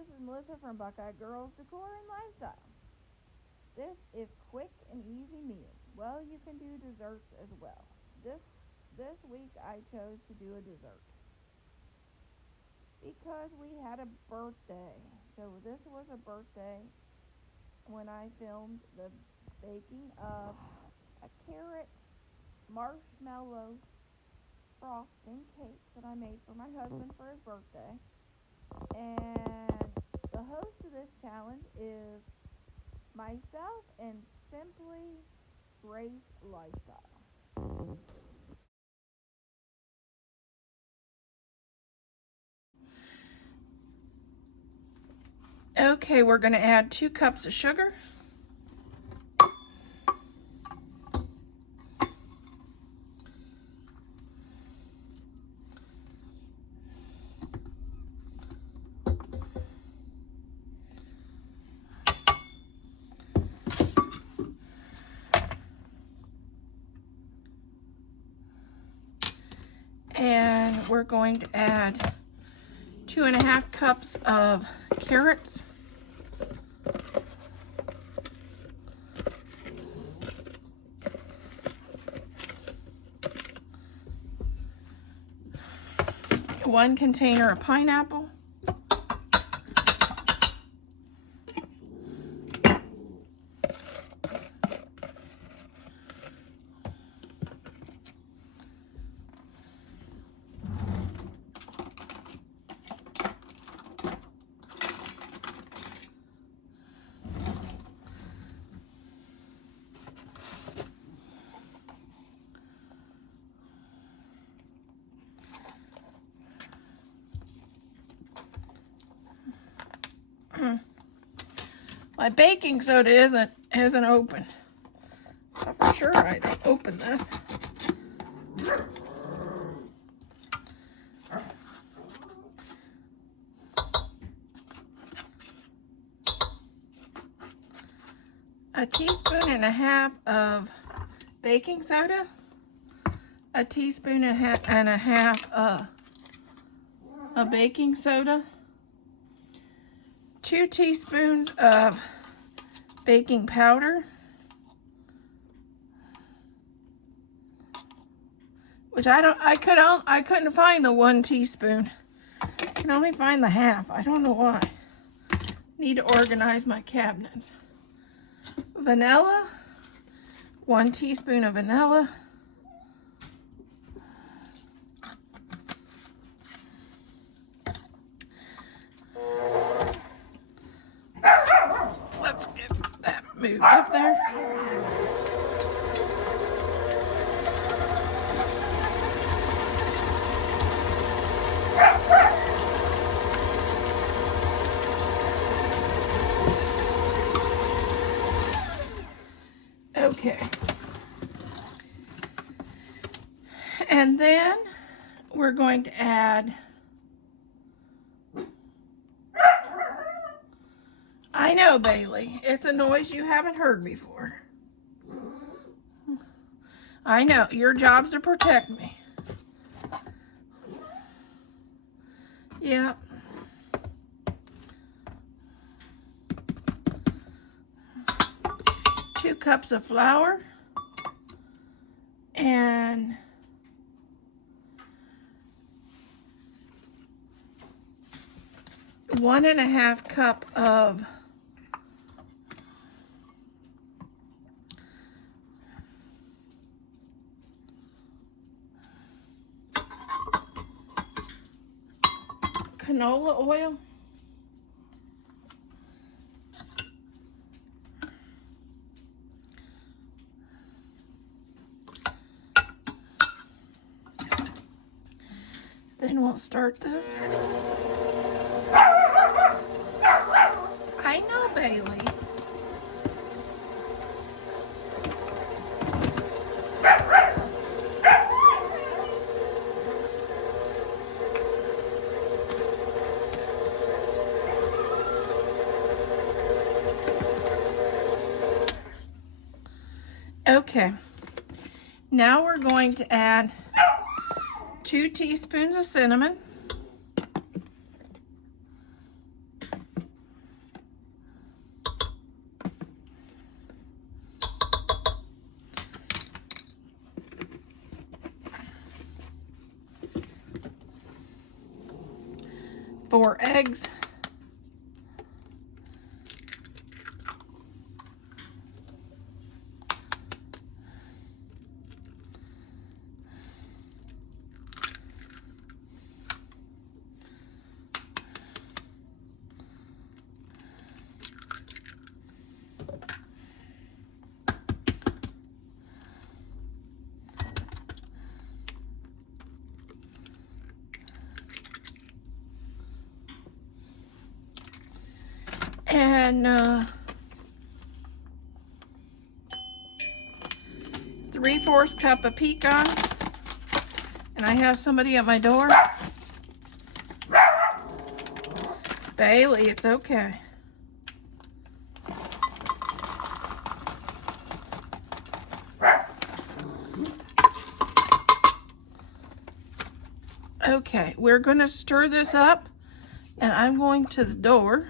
this is Melissa from Buckeye Girls Decor and Lifestyle. This is quick and easy meal. Well, you can do desserts as well. This week I chose to do a dessert because we had a birthday. So this was a birthday when I filmed the baking of a carrot marshmallow frosting cake that I made for my husband for his birthday. And the host of this challenge is myself and Simply Grace Lifestyle. Okay, we're going to add 2 cups of sugar. And we're going to add 2.5 cups of carrots. One container of pineapple. My baking soda isn't open. So for sure I'd open this. A teaspoon and a half of baking soda. A teaspoon and a half of baking soda. 2 teaspoons of baking powder, which I couldn't find the 1 teaspoon. I can only find the half. I don't know why. Need to organize my cabinets. Vanilla, 1 teaspoon of vanilla. Let's get that moved up there. Okay. And then we're going to add, I know, Bailey, it's a noise you haven't heard before. I know, your job's to protect me. Yep. Two cups of flour and 1.5 cup of canola oil. Then we'll start this. I know, Bailey. Okay, now we're going to add 2 teaspoons of cinnamon, 4 eggs. And 3/4 cup of pecans. And I have somebody at my door. Bailey, it's okay. Okay, we're going to stir this up, and I'm going to the door,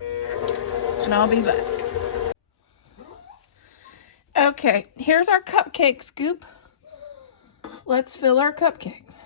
and I'll be back. Okay, here's our cupcake scoop. Let's fill our cupcakes.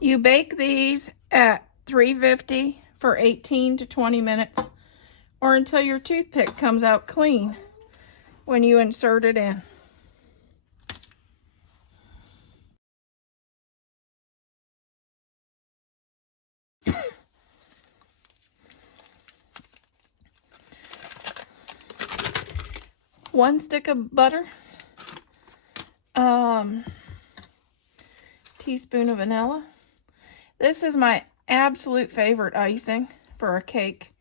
You bake these at 350 for 18 to 20 minutes or until your toothpick comes out clean when you insert it in. One stick of butter, teaspoon of vanilla. This is my absolute favorite icing for a cake.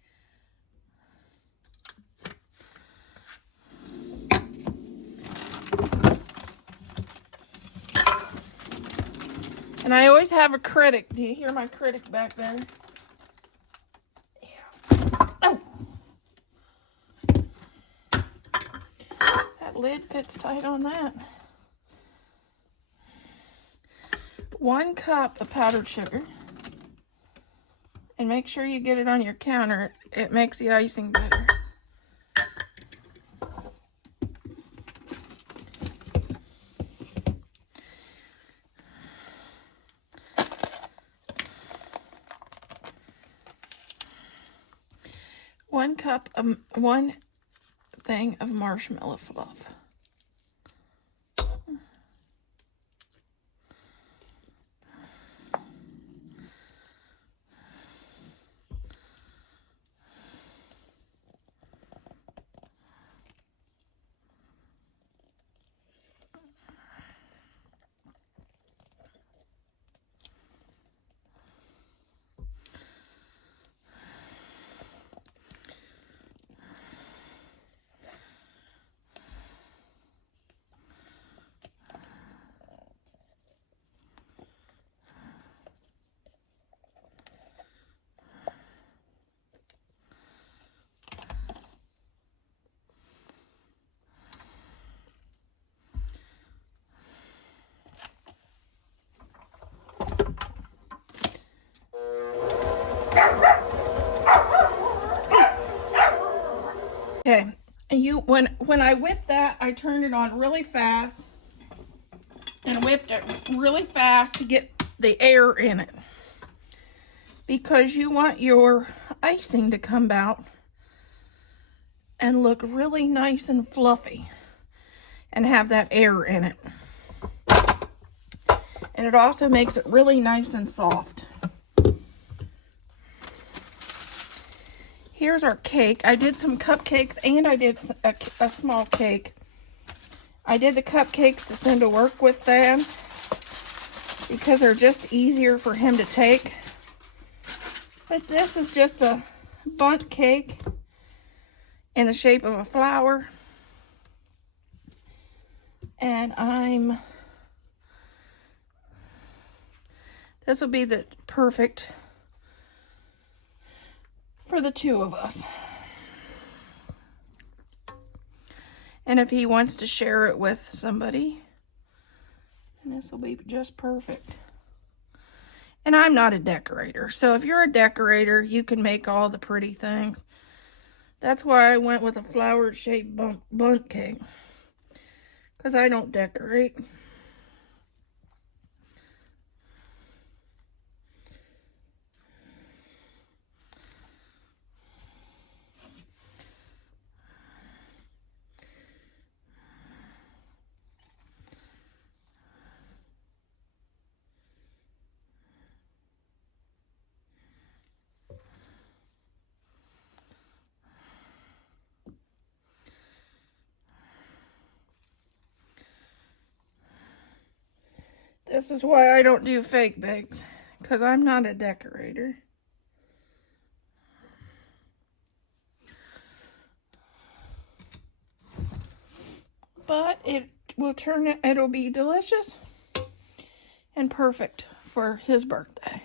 And I always have a critic. Do you hear my critic back there? Yeah. Oh! That lid fits tight on that. 1 cup of powdered sugar. And make sure you get it on your counter. It makes the icing better. One thing of marshmallow fluff. Okay, and when I whipped that, I turned it on really fast and whipped it really fast to get the air in it, because you want your icing to come out and look really nice and fluffy and have that air in it. And it also makes it really nice and soft. Here's our cake. I did some cupcakes and I did a small cake. I did the cupcakes to send to work with them because they're just easier for him to take. But this is just a bundt cake in the shape of a flower. And this will be the perfect for the two of us. And if he wants to share it with somebody, this will be just perfect. And I'm not a decorator, so if you're a decorator, you can make all the pretty things. That's why I went with a flower-shaped bundt cake, because I don't decorate. This is why I don't do fake bakes, because I'm not a decorator. But it'll be delicious and perfect for his birthday.